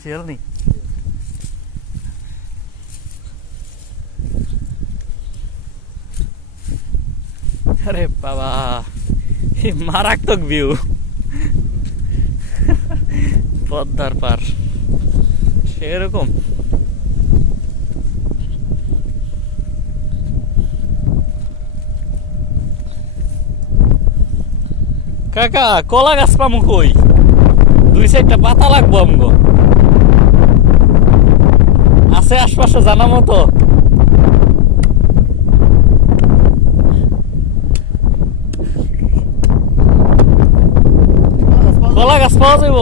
শিয়াল নি আরে বাবা মারাত্মক ভিউ পদ্মার পার সেরকম কাকা কলা গাছ পামু কই দুই চারটা পাতা লাগবো আমগো আছে আশপাশে জানা মতো কলা গাছ পাওয়া যাইব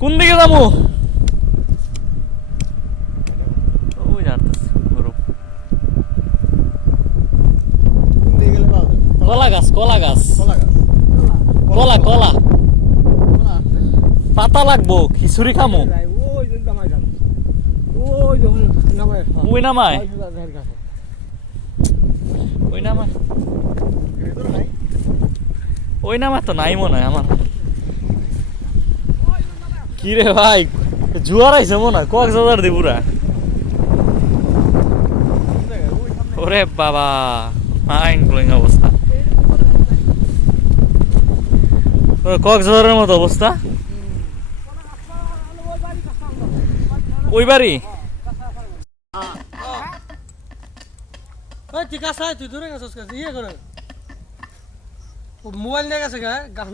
কোন দিকে যাবো ওই জানতেছি কলা গাছ কলা গাছ কলা কলা পাতা লাগবো খিচুড়ি খামো ওই নামায় ওই নামায় ওই নামায় তো নাই মনে হয় আমার কি রে ভাই জুয়ার আইছে মনে হয় কক্সবাজার দি পুরা ওরে বাবা মাইন্ড ব্লোয়িং অবস্থা কক্সবাজারের মতো অবস্থা ওই বাড়ি ঠিক আছে তুই দূরে গেছিস ইয়ে করে মোবাইল নিয়ে গেছে গান